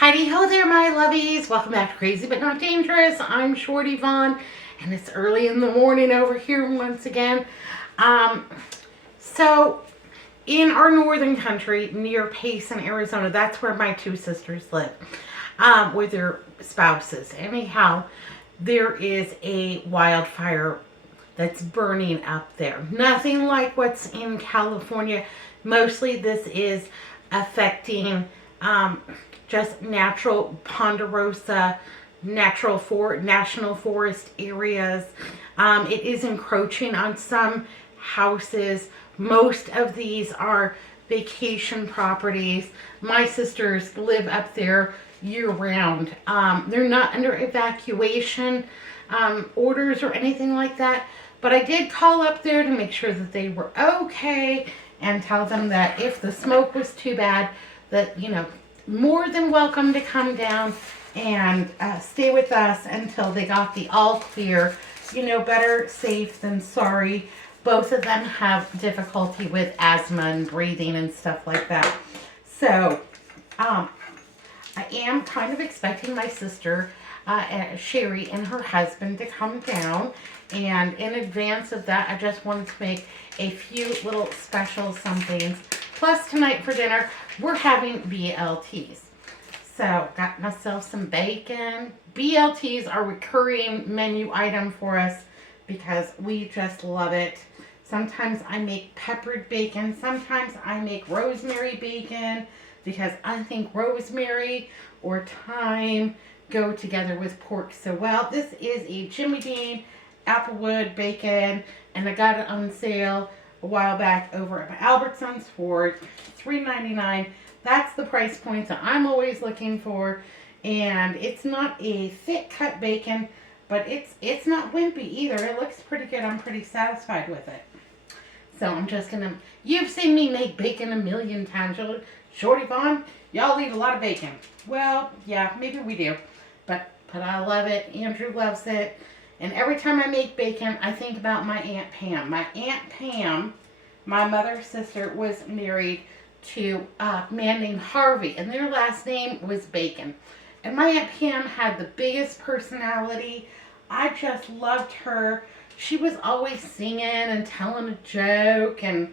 Heidi ho there, my lovies. Welcome back to Crazy But Not Dangerous. I'm Shorty Vaughn, and it's early in the morning over here once again. So, in our northern country, near Payson, Arizona, that's where my two sisters live, with their spouses. Anyhow, there is a wildfire that's burning up there. Nothing like what's in California. Mostly this is affecting just natural ponderosa, national forest areas. It is encroaching on some houses. Most of these are vacation properties. My sisters live up there year round. They're not under evacuation orders or anything like that, but I did call up there to make sure that they were okay and tell them that if the smoke was too bad, that, more than welcome to come down and stay with us until they got the all clear. Better safe than sorry. Both of them have difficulty with asthma and breathing and stuff like that. So, I am kind of expecting my sister, Sherry, and her husband to come down. And in advance of that, I just wanted to make a few little special somethings. Plus, tonight for dinner, we're having BLTs. So, got myself some bacon. BLTs are a recurring menu item for us because we just love it. Sometimes I make peppered bacon. Sometimes I make rosemary bacon because I think rosemary or thyme go together with pork so well. This is a Jimmy Dean Applewood bacon, and I got it on sale a while back over at Albertsons for $3.99. That's the price point that I'm always looking for, and it's not a thick cut bacon, but it's not wimpy either. It looks pretty good. I'm pretty satisfied with it. So I'm just gonna. You've seen me make bacon a million times, Shorty Vaughn. Y'all eat a lot of bacon. Well, yeah, maybe we do, but I love it. Andrew loves it. And every time I make bacon, I think about my Aunt Pam. My Aunt Pam, my mother's sister, was married to a man named Harvey, and their last name was Bacon. And my Aunt Pam had the biggest personality. I just loved her. She was always singing and telling a joke and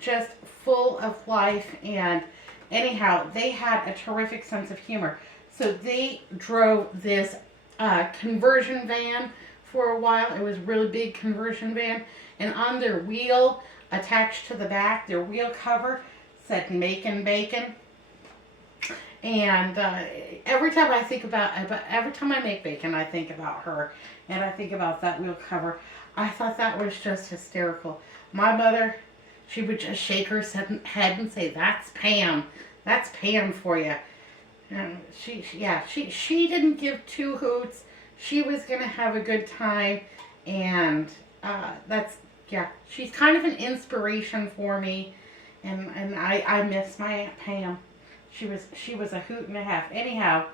just full of life. And anyhow, they had a terrific sense of humor. So they drove this conversion van for a while. It was a really big conversion van, and on their wheel attached to the back, their wheel cover said "Makin' Bacon." And every time I make bacon, I think about her, and I think about that wheel cover. I thought that was just hysterical. My mother, she would just shake her head and say, "That's Pam. That's Pam for you." And she didn't give two hoots. She was gonna have a good time, and she's kind of an inspiration for me, and I miss my Aunt Pam. She was a hoot and a half. Anyhow,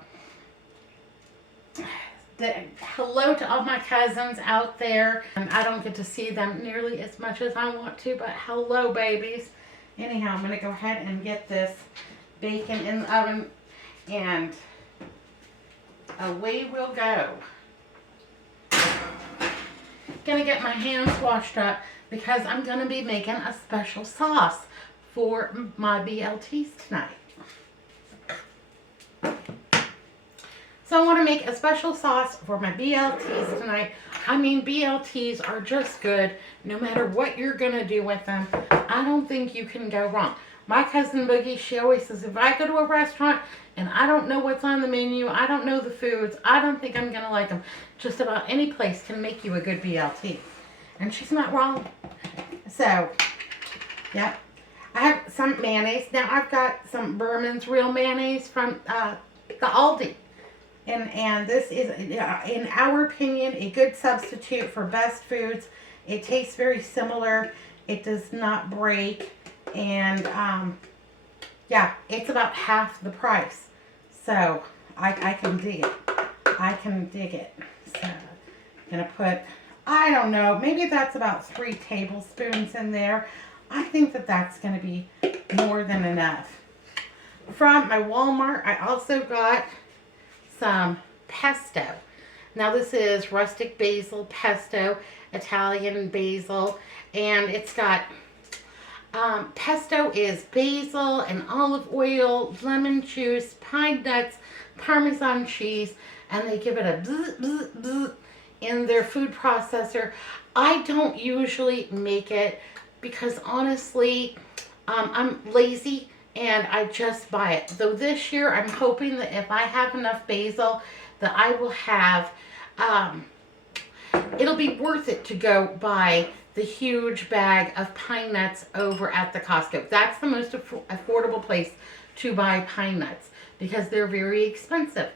hello to all my cousins out there. And I don't get to see them nearly as much as I want to, but hello, babies. Anyhow, I'm gonna go ahead and get this bacon in the oven, and away we'll go. Gonna get my hands washed up because I'm gonna be making a special sauce for my BLTs tonight. So I want to make a special sauce for my BLTs tonight. I mean, BLTs are just good no matter what you're gonna do with them. I don't think you can go wrong. My cousin Boogie, she always says, if I go to a restaurant and I don't know what's on the menu, I don't know the foods, I don't think I'm going to like them. Just about any place can make you a good BLT. And she's not wrong. So, yeah. I have some mayonnaise. Now, I've got some Berman's Real Mayonnaise from the Aldi. And this is, in our opinion, a good substitute for Best Foods. It tastes very similar. It does not break. And, it's about half the price. So, I can dig it. I can dig it. So, I'm going to put, I don't know, maybe that's about 3 tablespoons in there. I think that that's going to be more than enough. From my Walmart, I also got some pesto. Now this is rustic basil pesto, Italian basil, and it's got pesto is basil and olive oil, lemon juice, pine nuts, Parmesan cheese, and they give it a bzz, bzz, bzz in their food processor. I don't usually make it because honestly, I'm lazy and I just buy it. Though this year I'm hoping that if I have enough basil that I will have, it'll be worth it to go buy the huge bag of pine nuts over at the Costco. That's the most affordable place to buy pine nuts because they're very expensive.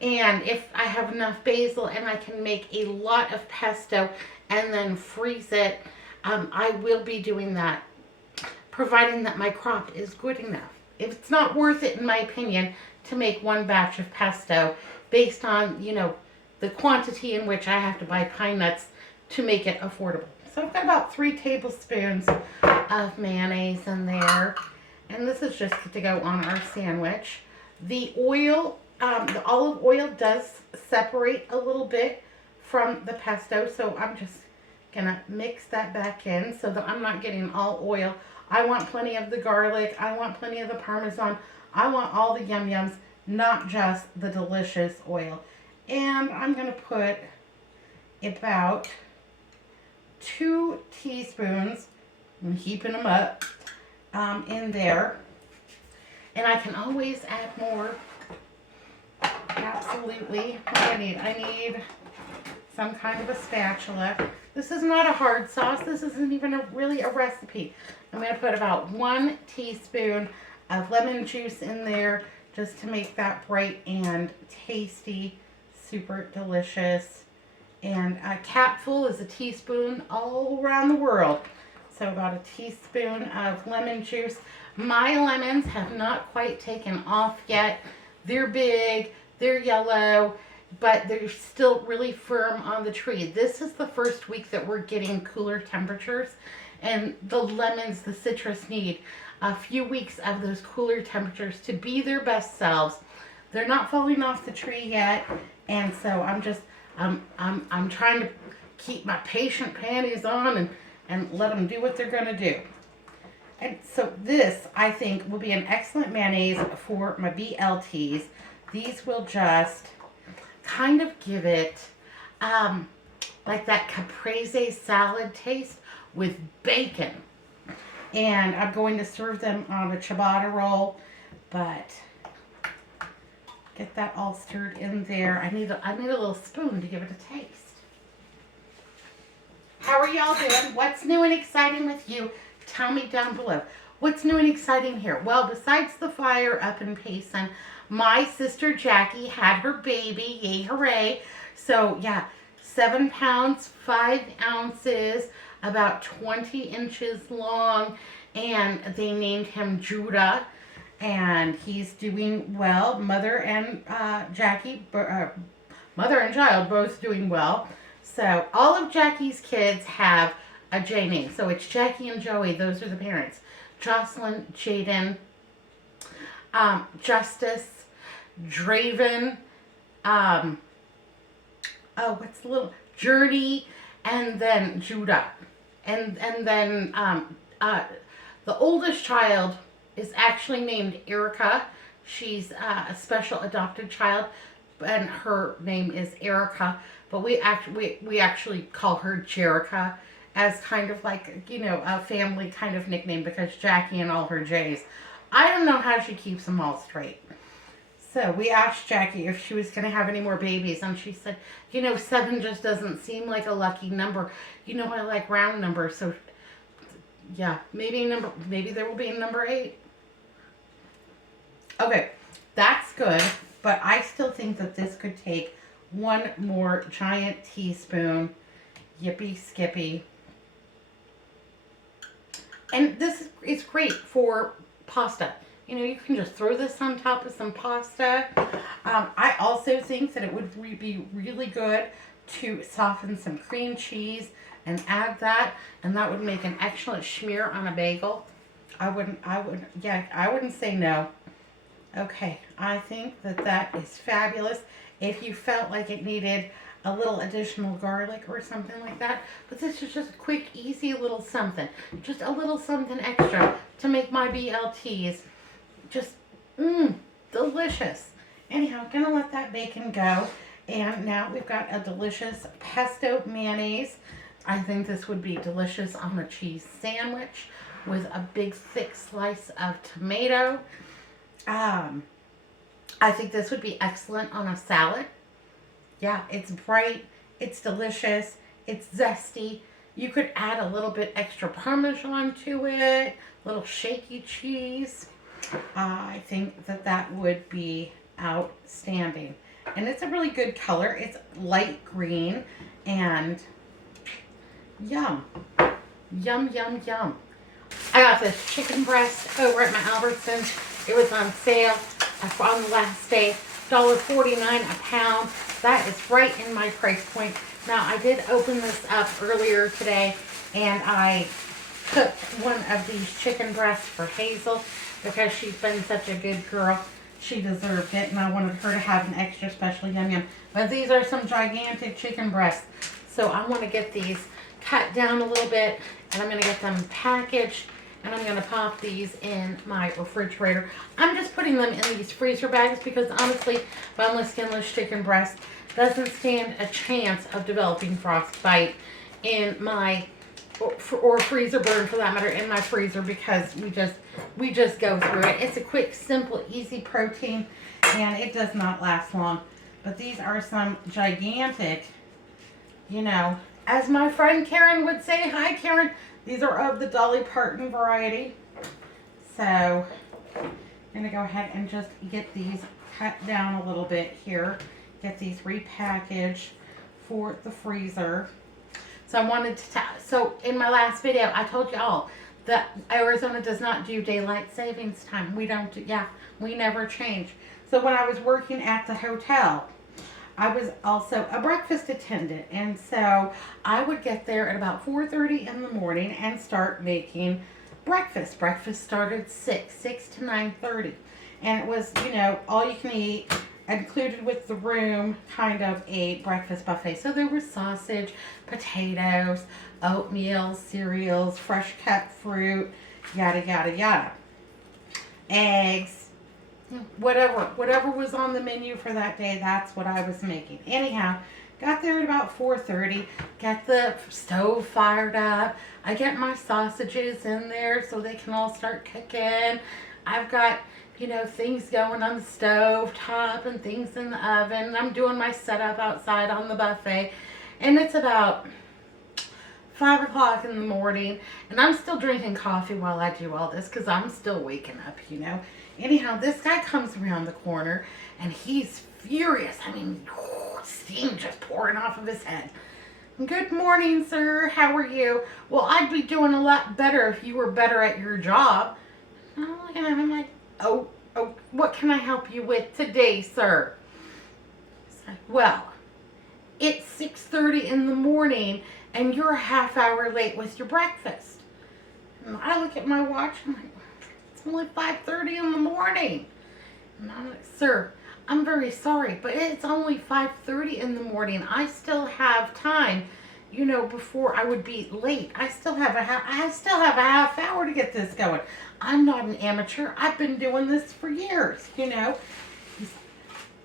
And if I have enough basil and I can make a lot of pesto and then freeze it, I will be doing that, providing that my crop is good enough. If it's not worth it, in my opinion, to make one batch of pesto based on, the quantity in which I have to buy pine nuts to make it affordable. So I've got about 3 tablespoons of mayonnaise in there. And this is just to go on our sandwich. The oil, the olive oil does separate a little bit from the pesto. So I'm just going to mix that back in so that I'm not getting all oil. I want plenty of the garlic. I want plenty of the Parmesan. I want all the yum yums, not just the delicious oil. And I'm going to put about 2 teaspoons, I'm heaping them up, in there. And I can always add more. Absolutely. What do I need? I need some kind of a spatula. This is not a hard sauce. This isn't even really a recipe. I'm going to put about 1 teaspoon of lemon juice in there just to make that bright and tasty, super delicious. And a capful is a teaspoon all around the world. So about a teaspoon of lemon juice. My lemons have not quite taken off yet. They're big, they're yellow, but they're still really firm on the tree. This is the first week that we're getting cooler temperatures, and the lemons, the citrus, need a few weeks of those cooler temperatures to be their best selves. They're not falling off the tree yet, and so I'm trying to keep my patient panties on and let them do what they're going to do. And so this, I think, will be an excellent mayonnaise for my BLTs. These will just kind of give it like that caprese salad taste with bacon. And I'm going to serve them on a ciabatta roll, but get that all stirred in there. I need a little spoon to give it a taste. How are y'all doing? What's new and exciting with you? Tell me down below. What's new and exciting here? Well, besides the fire up in Payson, my sister Jackie had her baby. Yay, hooray. So, yeah, 7 pounds, 5 ounces, about 20 inches long, and they named him Judah, and he's doing well. Mother and Jackie, mother and child, both doing well. So, all of Jackie's kids have a J name. So it's Jackie and Joey. Those are the parents. Jocelyn, Jaden, Justice, Draven, what's the little Journey, and then Judah. And then the oldest child is actually named Erica. She's a special adopted child, and her name is Erica. But we actually call her Jerica, as kind of like, a family kind of nickname, because Jackie and all her J's. I don't know how she keeps them all straight. So we asked Jackie if she was going to have any more babies, and she said, 7 just doesn't seem like a lucky number. I like round numbers, so yeah, maybe there will be a number 8. Okay, that's good, but I still think that this could take 1 more giant teaspoon. Yippee skippy. And this is great for pasta. You can just throw this on top of some pasta. I also think that it would be really good to soften some cream cheese and add that, and that would make an excellent schmear on a bagel. I wouldn't say no. Okay, I think that that is fabulous. If you felt like it needed a little additional garlic or something like that, but this is just a quick, easy little something. Just a little something extra to make my BLTs just, delicious. Anyhow, gonna let that bacon go. And now we've got a delicious pesto mayonnaise. I think this would be delicious on a cheese sandwich with a big thick slice of tomato. I think this would be excellent on a salad. Yeah, it's bright, it's delicious, it's zesty. You could add a little bit extra Parmesan to it, little shaky cheese. I think that that would be outstanding. And it's a really good color. It's light green and yum. Yum, yum, yum. I got this chicken breast over at my Albertsons. It was on sale on the last day. $1.49 a pound. That is right in my price point. Now, I did open this up earlier today, and I cooked one of these chicken breasts for Hazel because she's been such a good girl. She deserved it, and I wanted her to have an extra special yum yum. But these are some gigantic chicken breasts, so I want to get these cut down a little bit, and I'm going to get them packaged, and I'm going to pop these in my refrigerator. I'm just putting them in these freezer bags because honestly, boneless, skinless chicken breast doesn't stand a chance of developing frostbite in my, or freezer burn for that matter, in my freezer because we just go through it. It's a quick, simple, easy protein, and it does not last long. But these are some gigantic, you know, as my friend Karen would say, hi Karen, these are of the Dolly Parton variety. So I'm going to go ahead and just get these cut down a little bit here. Get these repackaged for the freezer. So I wanted to so in my last video, I told y'all that Arizona does not do daylight savings time. We don't do, we never change. So when I was working at the hotel, I was also a breakfast attendant, and so I would get there at about 4:30 in the morning and start making breakfast. Breakfast started 6 to 9:30, and it was, you know, all you can eat, included with the room, kind of a breakfast buffet. So there was sausage, potatoes, oatmeal, cereals, fresh cut fruit, yada yada yada, eggs. Whatever was on the menu for that day, that's what I was making. Anyhow, got there at about 4:30, get the stove fired up. I get my sausages in there so they can all start cooking. I've got, you know, things going on the stove top and things in the oven. I'm doing my setup outside on the buffet, and it's about 5 o'clock in the morning, and I'm still drinking coffee while I do all this because I'm still waking up, you know. Anyhow, this guy comes around the corner, and he's furious. I mean, steam just pouring off of his head. Good morning, sir. How are you? Well, I'd be doing a lot better if you were better at your job. And I'm looking at him like, oh, what can I help you with today, sir? Well, it's 6:30 in the morning, and you're a half hour late with your breakfast. And I look at my watch, and I'm like, it's only 5:30 in the morning. And I'm like, sir, I'm very sorry, but it's only 5:30 in the morning. I still have time, you know, before I would be late. I still have a half hour to get this going. I'm not an amateur. I've been doing this for years, you know.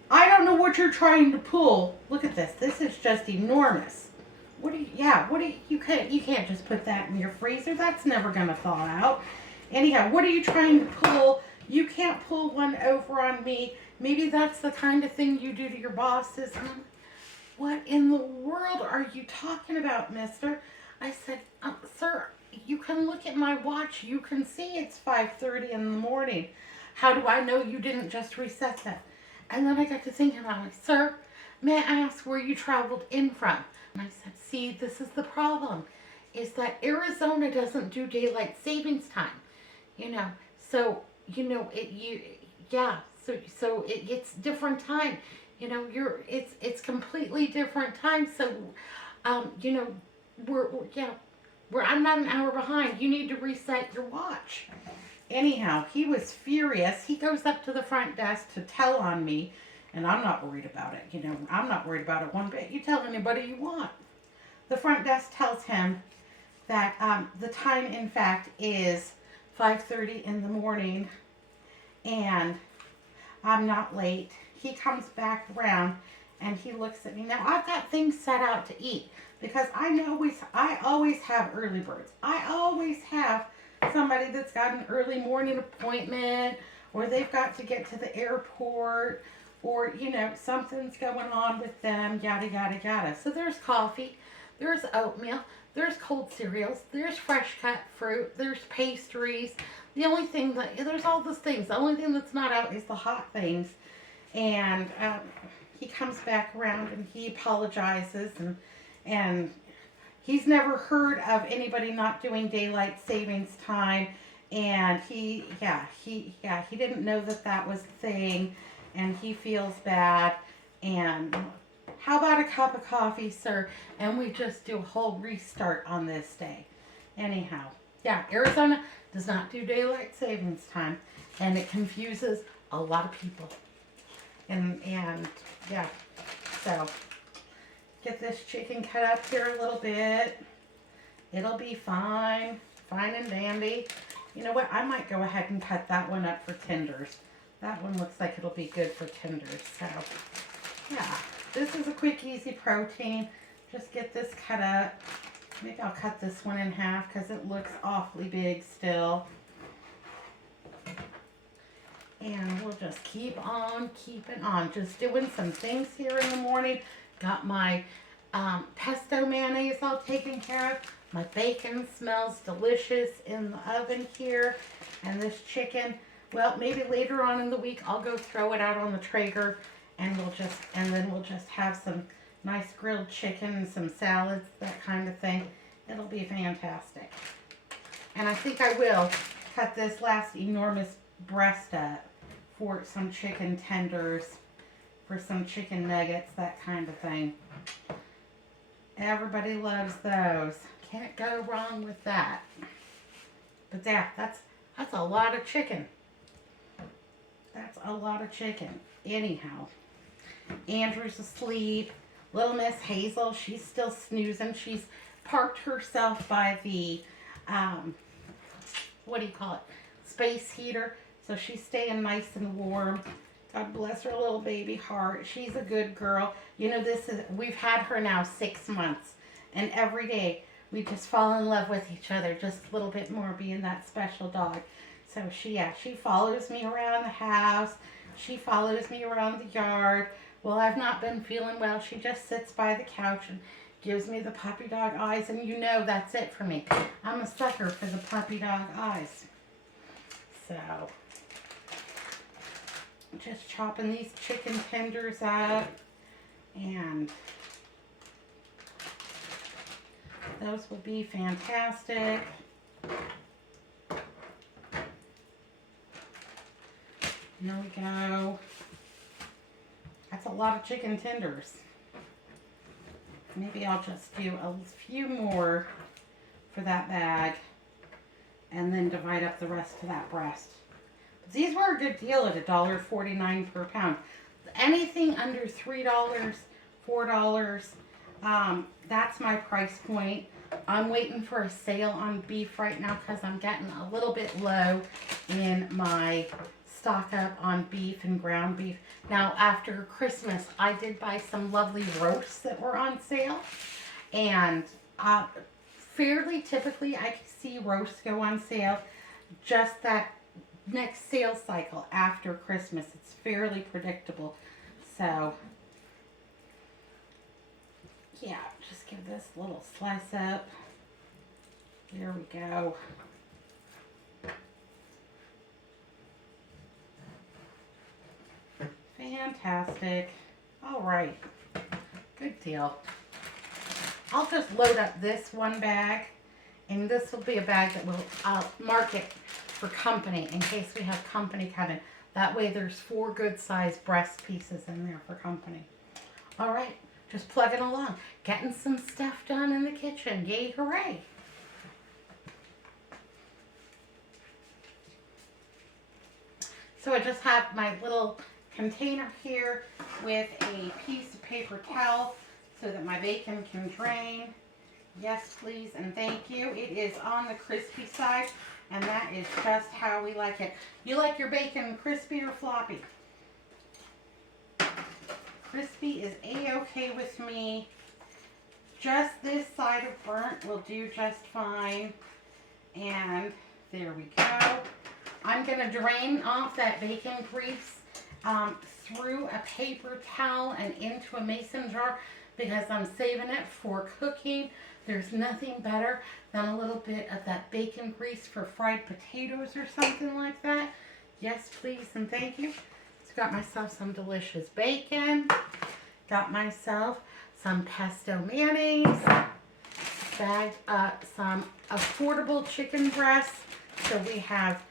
I don't know what you're trying to pull. Look at this. This is just enormous. You can't just put that in your freezer. That's never going to thaw out. Anyhow, what are you trying to pull? You can't pull one over on me. Maybe that's the kind of thing you do to your bosses. What in the world are you talking about, mister? I said, sir, you can look at my watch. You can see it's 5:30 in the morning. How do I know you didn't just reset that? And then I got to thinking, I'm like, sir, may I ask where you traveled in from? And I said, see, this is the problem, is that Arizona doesn't do daylight savings time. You know, so, you know, so it's different time. You know, it's completely different time. So, you know, I'm not an hour behind. You need to reset your watch. Anyhow, he was furious. He goes up to the front desk to tell on me, and I'm not worried about it. You know, I'm not worried about it one bit. You tell anybody you want. The front desk tells him that the time, in fact, is 5:30 in the morning, and I'm not late. He comes back around, and he looks at me. Now, I've got things set out to eat because I always have early birds. I always have somebody that's got an early morning appointment, or they've got to get to the airport, or, you know, something's going on with them, yada, yada, yada. So there's coffee, there's oatmeal, there's cold cereals, there's fresh cut fruit, there's pastries. The only thing there's all those things. The only thing that's not out is the hot things. And he comes back around and he apologizes, and he's never heard of anybody not doing daylight savings time, and he didn't know that was a thing, and he feels bad. And how about a cup of coffee, sir? And we just do a whole restart on this day. Anyhow, yeah, Arizona does not do daylight savings time, and it confuses a lot of people. And yeah, so get this chicken cut up here a little bit. It'll be fine and dandy. You know what? I might go ahead and cut that one up for tenders. That one looks like it'll be good for tenders. So yeah, this is a quick, easy protein. Just get this cut up. Maybe I'll cut this one in half because it looks awfully big still. And we'll just keep on keeping on. Just doing some things here in the morning. Got my pesto mayonnaise all taken care of. My bacon smells delicious in the oven here. And this chicken, well, maybe later on in the week I'll go throw it out on the Traeger, and then we'll just have some nice grilled chicken and some salads, that kind of thing. It'll be fantastic. And I think I will cut this last enormous breast up for some chicken tenders, for some chicken nuggets, that kind of thing. Everybody loves those. Can't go wrong with that. But yeah, that's a lot of chicken. That's a lot of chicken. Anyhow, Andrew's asleep. Little Miss Hazel, she's still snoozing. She's parked herself by the, what do you call it, space heater. So she's staying nice and warm. God bless her little baby heart. She's a good girl. You know, we've had her now 6 months. And every day we just fall in love with each other just a little bit more, being that special dog. So she follows me around the house. She follows me around the yard. Well, I've not been feeling well. She just sits by the couch and gives me the puppy dog eyes. And you know that's it for me. I'm a sucker for the puppy dog eyes. So just chopping these chicken tenders up, and those will be fantastic. There we go. That's a lot of chicken tenders. Maybe I'll just do a few more for that bag and then divide up the rest of that breast. These were a good deal at $1.49 per pound. Anything under $3, $4, that's my price point. I'm waiting for a sale on beef right now because I'm getting a little bit low in my stock up on beef and ground beef. Now, after Christmas, I did buy some lovely roasts that were on sale. And fairly typically, I see roasts go on sale just that next sales cycle after Christmas. It's fairly predictable. So yeah, just give this a little slice up. There we go. Fantastic. All right, good deal. I'll just load up this one bag, and this will be a bag that I'll mark it for company in case we have company coming. That way there's 4 good sized breast pieces in there for company. All right, just plugging along, getting some stuff done in the kitchen. Yay, hooray. So I just have my little container here with a piece of paper towel so that my bacon can drain. Yes, please, and thank you. It is on the crispy side, and that is just how we like it. You like your bacon crispy or floppy? Crispy is a-okay with me. Just this side of burnt will do just fine. And there we go. I'm going to drain off that bacon grease through a paper towel and into a mason jar because I'm saving it for cooking. There's nothing better than a little bit of that bacon grease for fried potatoes or something like that. Yes, please, and thank you. So got myself some delicious bacon. Got myself some pesto mayonnaise. Bagged up some affordable chicken breasts. So we have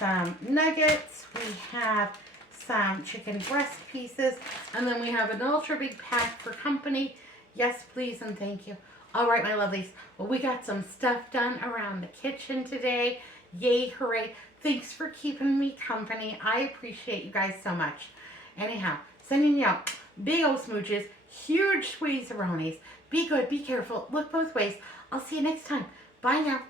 some nuggets. We have some chicken breast pieces. And then we have an ultra big pack for company. Yes, please, and thank you. All right, my lovelies. Well, we got some stuff done around the kitchen today. Yay, hooray. Thanks for keeping me company. I appreciate you guys so much. Anyhow, sending you out big old smooches, huge squeeze-a-ronis. Be good, be careful, look both ways. I'll see you next time. Bye now.